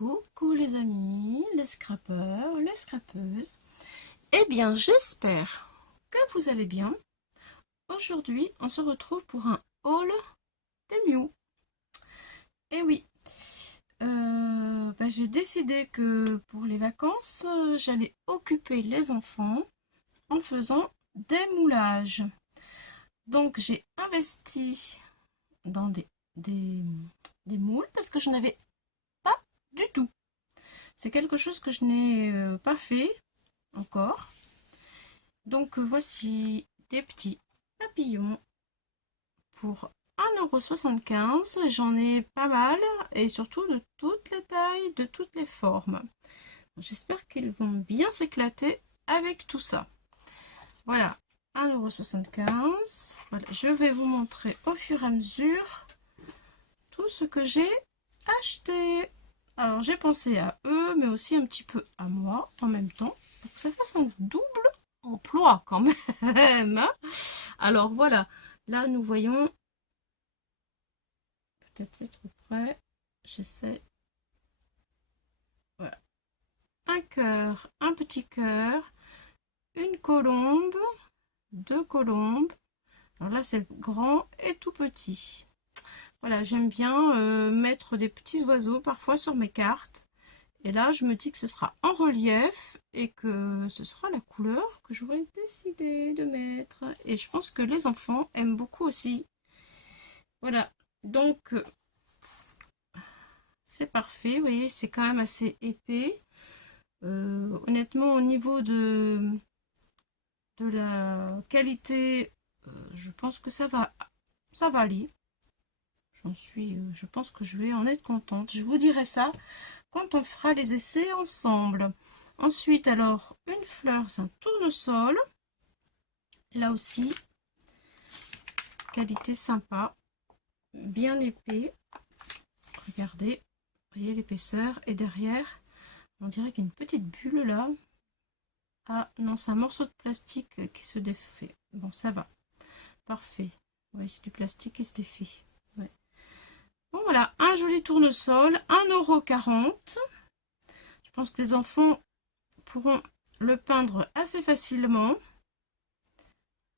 Coucou les amis, les scrappeurs, les scrappeuses. Eh bien, j'espère que vous allez bien. Aujourd'hui, on se retrouve pour un haul des Miu. Eh oui, j'ai décidé que pour les vacances, j'allais occuper les enfants en faisant des moulages. Donc, j'ai investi dans des moules parce que je n'avais pas du tout. C'est quelque chose que je n'ai pas fait encore. Donc voici des petits papillons pour 1,75 €. J'en ai pas mal et surtout de toutes les tailles, de toutes les formes. J'espère qu'ils vont bien s'éclater avec tout ça. Voilà, 1,75 €. Voilà, je vais vous montrer au fur et à mesure tout ce que j'ai acheté. Alors j'ai pensé à eux, mais aussi un petit peu à moi en même temps, pour que ça fasse un double emploi quand même. Hein. Alors voilà, là nous voyons, peut-être c'est trop près, j'essaie. Voilà, un cœur, un petit cœur, une colombe, deux colombes. Alors là c'est grand et tout petit. Voilà, j'aime bien mettre des petits oiseaux parfois sur mes cartes. Et là, je me dis que ce sera en relief et que ce sera la couleur que j'aurais décidé de mettre. Et je pense que les enfants aiment beaucoup aussi. Voilà, donc c'est parfait. Vous voyez, c'est quand même assez épais. Honnêtement, au niveau de la qualité, je pense que ça va aller. Je pense que je vais en être contente. Je vous dirai ça quand on fera les essais ensemble. Ensuite, alors, une fleur, c'est un tournesol. Là aussi, qualité sympa, bien épais. Regardez, voyez l'épaisseur. Et derrière, on dirait qu'il y a une petite bulle là. Ah non, c'est un morceau de plastique qui se défait. Bon, ça va. Parfait. Oui, c'est du plastique qui se défait. Ouais. Bon, voilà, un joli tournesol, 1,40 €. Je pense que les enfants pourront le peindre assez facilement.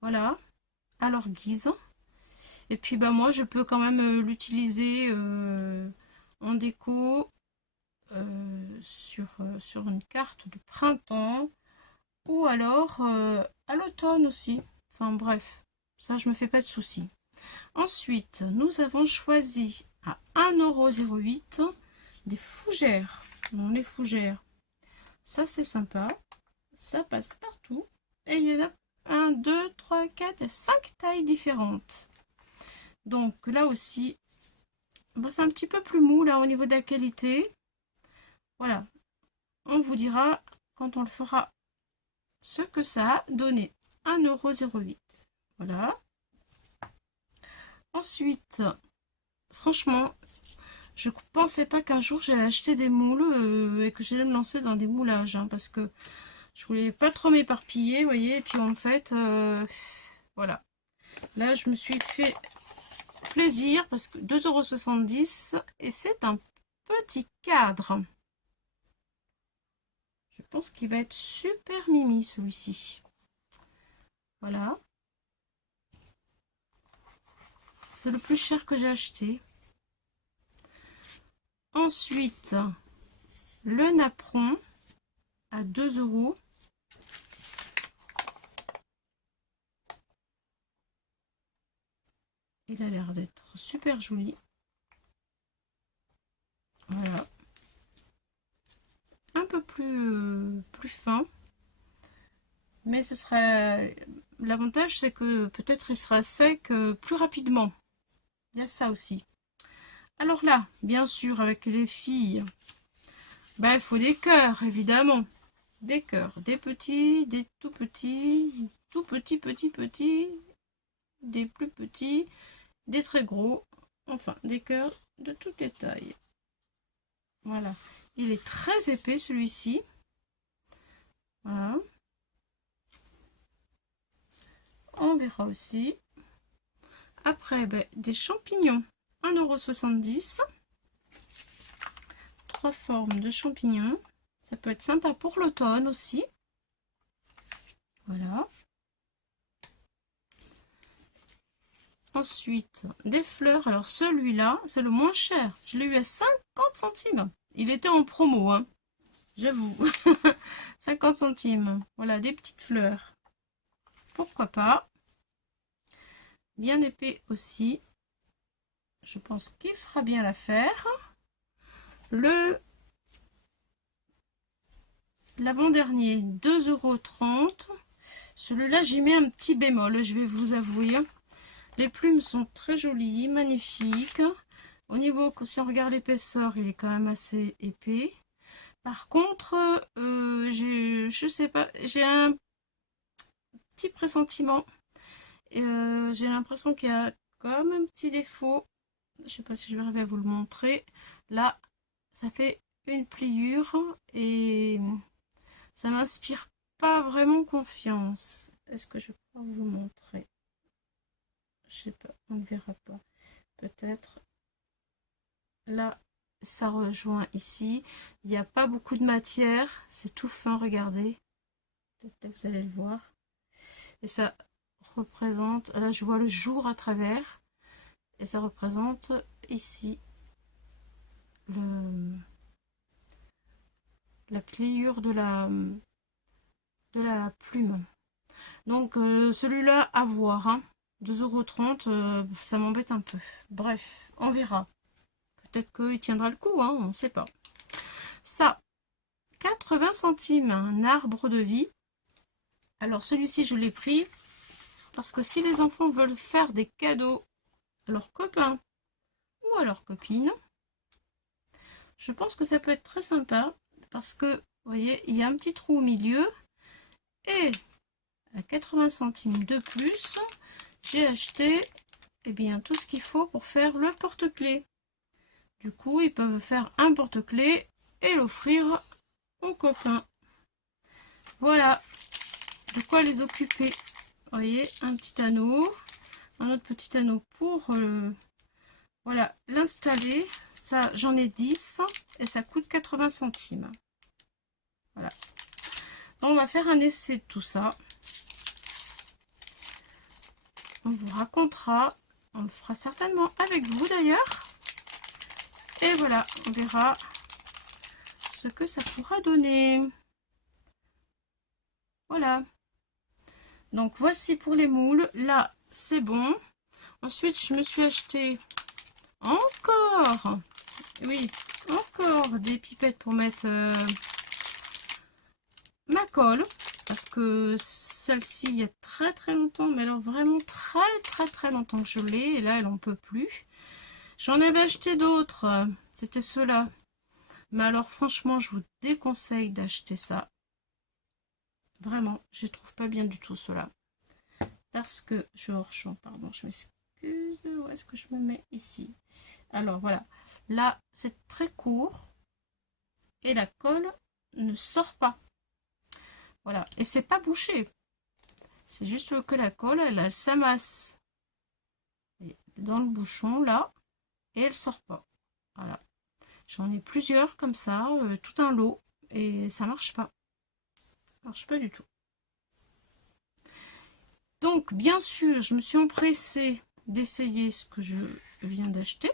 Voilà, à leur guise. Et puis bah moi je peux quand même l'utiliser en déco sur une carte de printemps ou alors à l'automne aussi. Enfin bref, ça je me fais pas de soucis. Ensuite, nous avons choisi à 1,08 € des fougères. Bon, les fougères, ça c'est sympa. Ça passe partout. Et il y en a 1, 2, 3, 4 et 5 tailles différentes. Donc là aussi, bon, c'est un petit peu plus mou là au niveau de la qualité. Voilà, on vous dira quand on le fera ce que ça a donné. 1,08 €. Voilà. Ensuite, franchement, je ne pensais pas qu'un jour j'allais acheter des moules et que j'allais me lancer dans des moulages. Hein, parce que je voulais pas trop m'éparpiller, vous voyez. Et puis en fait, voilà. Là, je me suis fait plaisir parce que 2,70 € et c'est un petit cadre. Je pense qu'il va être super mimi celui-ci. Voilà. C'est le plus cher que j'ai acheté. Ensuite, le napperon à 2 €. Il a l'air d'être super joli. Voilà. Un peu plus fin. Mais ce serait... L'avantage, c'est que peut-être il sera sec plus rapidement. Il y a ça aussi. Alors là, bien sûr, avec les filles, il faut des cœurs, évidemment. Des cœurs, des petits, des tout petits, petits, des plus petits, des très gros, enfin, des cœurs de toutes les tailles. Voilà. Il est très épais, celui-ci. Voilà. On verra aussi. Après, des champignons. 1,70 €. d'autres formes de champignons. Ça peut être sympa pour l'automne aussi. Voilà. Ensuite, des fleurs. Alors celui-là, c'est le moins cher. Je l'ai eu à 50 centimes. Il était en promo, hein. J'avoue. 50 centimes. Voilà, des petites fleurs. Pourquoi pas. Bien épais aussi. Je pense qu'il fera bien l'affaire. L'avant-dernier, 2,30 €. Celui-là, j'y mets un petit bémol, je vais vous avouer. Les plumes sont très jolies, magnifiques. Au niveau, si on regarde l'épaisseur, il est quand même assez épais. Par contre, je sais pas, j'ai un petit pressentiment. J'ai l'impression qu'il y a comme un petit défaut. Je sais pas si je vais arriver à vous le montrer. Là, ça fait une pliure et ça m'inspire pas vraiment confiance. Est-ce que je peux vous montrer? Je sais pas, on ne verra pas. Peut-être. Là, ça rejoint ici. Il n'y a pas beaucoup de matière. C'est tout fin, regardez. Peut-être que vous allez le voir. Et ça représente... Là, je vois le jour à travers. Et ça représente ici la pliure de la plume. Donc, celui-là, à voir. Hein. 2,30 €, ça m'embête un peu. Bref, on verra. Peut-être qu'il tiendra le coup, hein, on ne sait pas. Ça, 80 centimes, un arbre de vie. Alors, celui-ci, je l'ai pris parce que si les enfants veulent faire des cadeaux à leurs copains ou à leurs copines, je pense que ça peut être très sympa parce que, vous voyez, il y a un petit trou au milieu et à 80 centimes de plus, j'ai acheté bien, tout ce qu'il faut pour faire le porte-clés. Du coup, ils peuvent faire un porte-clés et l'offrir aux copains. Voilà, de quoi les occuper. Vous voyez, un petit anneau, un autre petit anneau pour voilà, l'installer. Ça, j'en ai 10 et ça coûte 80 centimes. Voilà. Donc, on va faire un essai de tout ça. On vous racontera. On le fera certainement avec vous d'ailleurs. Et voilà, on verra ce que ça pourra donner. Voilà. Donc voici pour les moules. Là, c'est bon. Ensuite, je me suis acheté encore, oui, encore des pipettes pour mettre ma colle. Parce que celle-ci, il y a très longtemps, mais alors vraiment très longtemps que je l'ai. Et là, elle n'en peut plus. J'en avais acheté d'autres. C'était ceux-là. Mais alors, franchement, je vous déconseille d'acheter ça. Vraiment, je ne trouve pas bien du tout cela. Parce que je suis hors champ, pardon, je m'excuse. Où est-ce que je me mets? Ici. Alors, voilà. Là, c'est très court. Et la colle ne sort pas. Voilà. Et c'est pas bouché. C'est juste que la colle, elle s'amasse dans le bouchon, là. Et elle sort pas. Voilà. J'en ai plusieurs comme ça, tout un lot. Et ça marche pas. Ça marche pas du tout. Donc, bien sûr, je me suis empressée d'essayer ce que je viens d'acheter.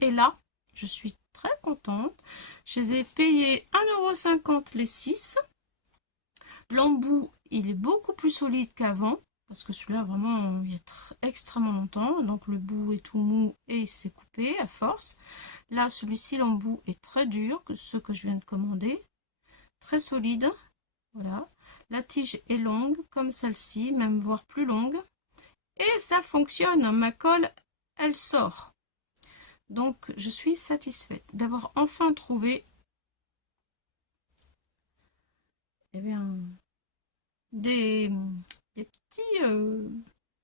Et là, je suis très contente. Je les ai payés 1,50 € les 6. L'embout, il est beaucoup plus solide qu'avant. Parce que celui-là, vraiment, il y a extrêmement longtemps. Donc, le bout est tout mou et il s'est coupé à force. Là, celui-ci, l'embout est très dur que ce que je viens de commander. Très solide. Voilà. La tige est longue, comme celle-ci, même voire plus longue. Et ça fonctionne. Ma colle, elle sort. Donc, je suis satisfaite d'avoir enfin trouvé des petits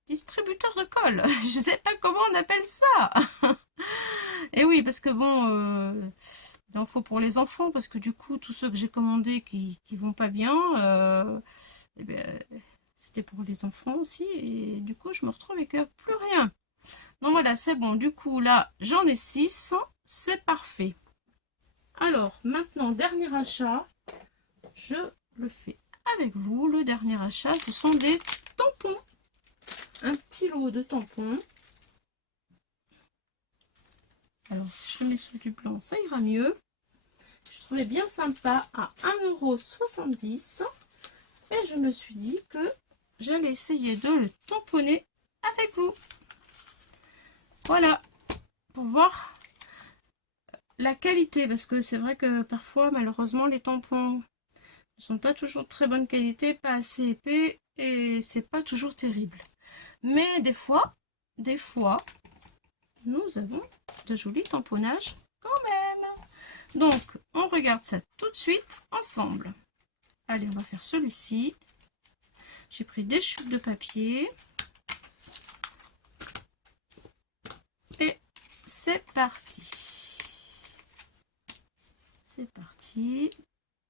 distributeurs de colle. Je ne sais pas comment on appelle ça. Et oui, parce que bon, il en faut pour les enfants, parce que du coup, tous ceux que j'ai commandés qui vont pas bien, c'était pour les enfants aussi. Et du coup, je me retrouve avec plus rien. Donc voilà, c'est bon. Du coup, là, j'en ai 6. C'est parfait. Alors, maintenant, dernier achat. Je le fais avec vous. Le dernier achat, ce sont des tampons. Un petit lot de tampons. Alors, si je le mets sur du blanc, ça ira mieux. Je trouvais bien sympa à 1,70 € et je me suis dit que j'allais essayer de le tamponner avec vous. Voilà, pour voir la qualité, parce que c'est vrai que parfois, malheureusement, les tampons ne sont pas toujours de très bonne qualité, pas assez épais et c'est pas toujours terrible. Mais des fois, nous avons de jolis tamponnages quand même. Donc, on regarde ça tout de suite ensemble. Allez, on va faire celui-ci. J'ai pris des chutes de papier. Et c'est parti. C'est parti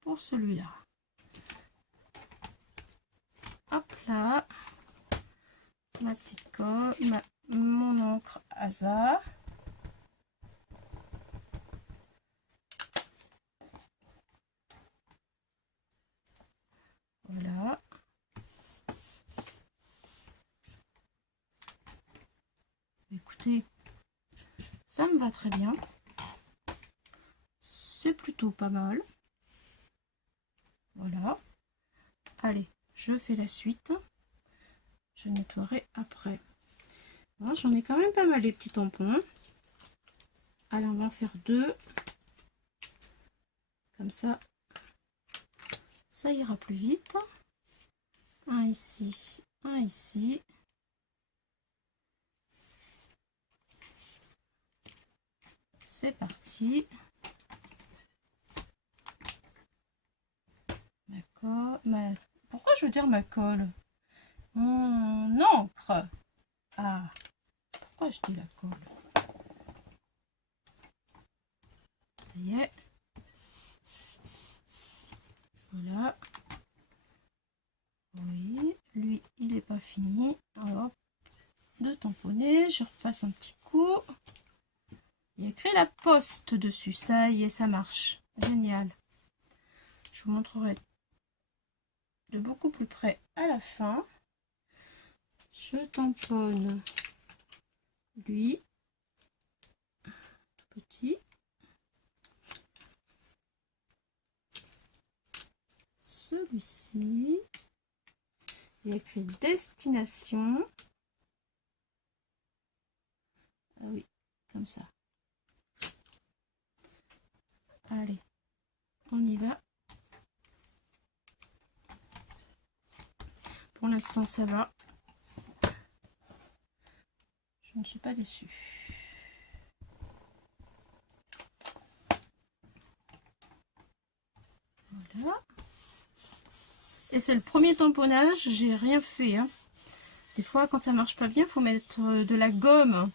pour celui-là. Hop là. Ma petite colle, mon encre Asa. Voilà. Écoutez, ça me va très bien. C'est plutôt pas mal. Voilà. Allez, je fais la suite. Je nettoierai après. Voilà, j'en ai quand même pas mal les petits tampons. Allez, on va en faire 2. Comme ça, ça ira plus vite. Un ici, un ici. C'est parti. Ma colle. Pourquoi je veux dire ma colle? Mon encre. Ah, pourquoi je dis la colle? Ça y est. Voilà. Oui, lui, il n'est pas fini. Alors, de tamponner, je repasse un petit coup. Il y a écrit la poste dessus. Ça y est, ça marche. Génial. Je vous montrerai de beaucoup plus près à la fin. Je tamponne lui, tout petit. Celui-ci. Il y a écrit destination. Ah oui, comme ça. Allez, on y va. Pour l'instant, ça va. Je ne suis pas déçue. Voilà. Et c'est le premier tamponnage, j'ai rien fait. Hein. Des fois, quand ça marche pas bien, il faut mettre de la gomme.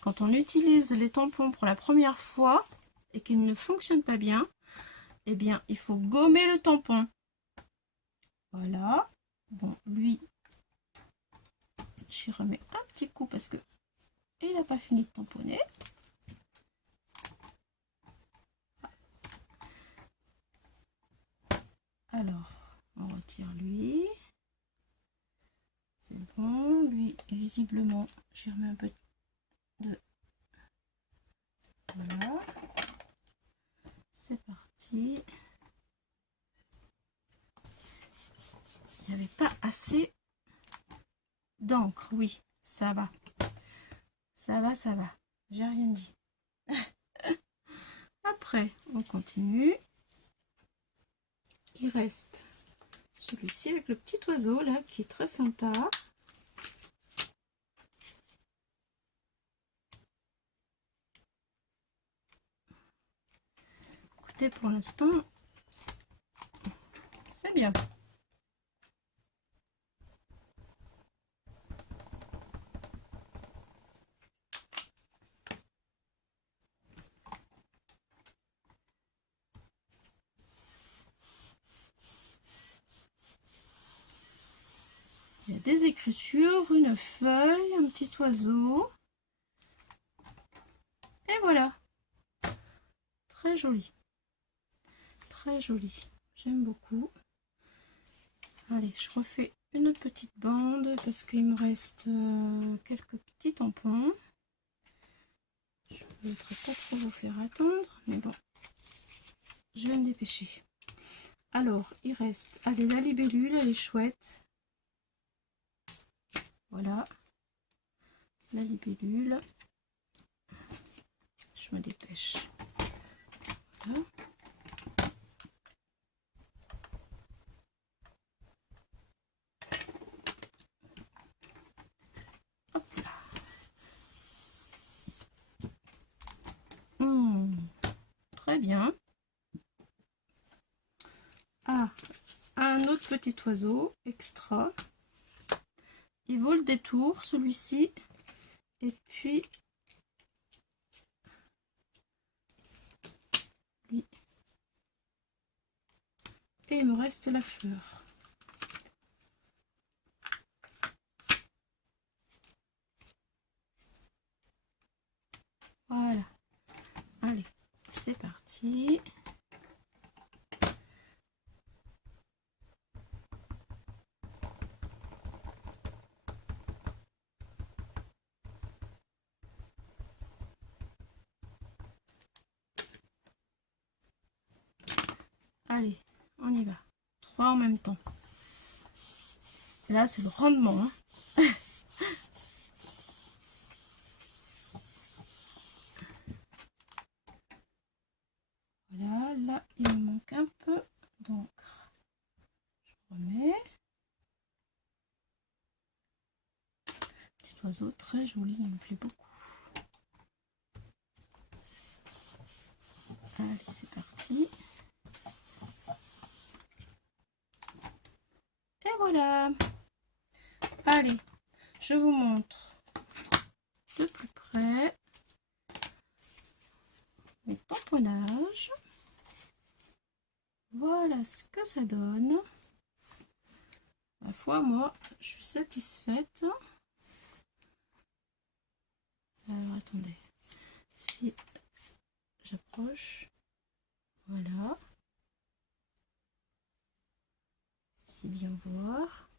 Quand on utilise les tampons pour la première fois et qu'ils ne fonctionnent pas bien, eh bien, il faut gommer le tampon. Voilà. Bon, lui, j'y remets un petit coup parce que il n'a pas fini de tamponner. Alors, on retire lui. C'est bon. Lui, visiblement, j'y remets un peu de... Voilà. C'est parti. Il n'y avait pas assez d'encre. Oui, ça va. Ça va, ça va. J'ai rien dit. Après, on continue. Il reste celui-ci avec le petit oiseau là qui est très sympa. Écoutez, pour l'instant, c'est bien. Il y a des écritures, une feuille, un petit oiseau. Et voilà. Très joli. très joli. J'aime beaucoup. Allez, je refais une autre petite bande parce qu'il me reste quelques petits tampons. Je ne voudrais pas trop vous faire attendre, mais bon, je vais me dépêcher. Alors, il reste, allez, la libellule, elle est chouette. Voilà, la libellule. Je me dépêche. Voilà. Hop là. Très bien. Ah, un autre petit oiseau extra. Il vaut le détour, celui-ci. Et puis, lui. Et il me reste la fleur. Voilà. Allez, c'est parti. Allez, on y va. 3 en même temps. Là, c'est le rendement. Hein. Voilà, là, il me manque un peu d'encre. Je remets. Petit oiseau très joli, il me plaît beaucoup. Allez, c'est parti. Et voilà. Allez, je vous montre de plus près mes tamponnages. Voilà ce que ça donne. Ma foi, moi, je suis satisfaite. Alors, attendez. Si j'approche, voilà. C'est bien voir.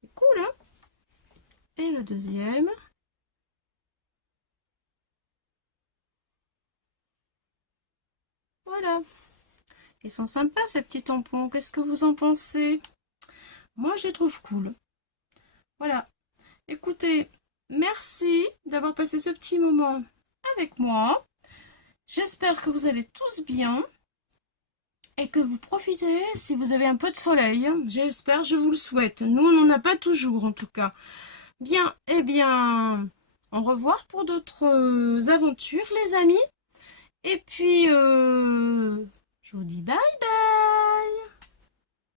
C'est cool, hein? Et le deuxième. Voilà. Ils sont sympas, ces petits tampons. Qu'est-ce que vous en pensez? Moi, je les trouve cool. Voilà. Écoutez, merci d'avoir passé ce petit moment avec moi. J'espère que vous allez tous bien et que vous profitez si vous avez un peu de soleil. J'espère, je vous le souhaite. Nous, on n'en a pas toujours, en tout cas. Bien, eh bien, au revoir pour d'autres aventures, les amis. Et puis, je vous dis bye bye.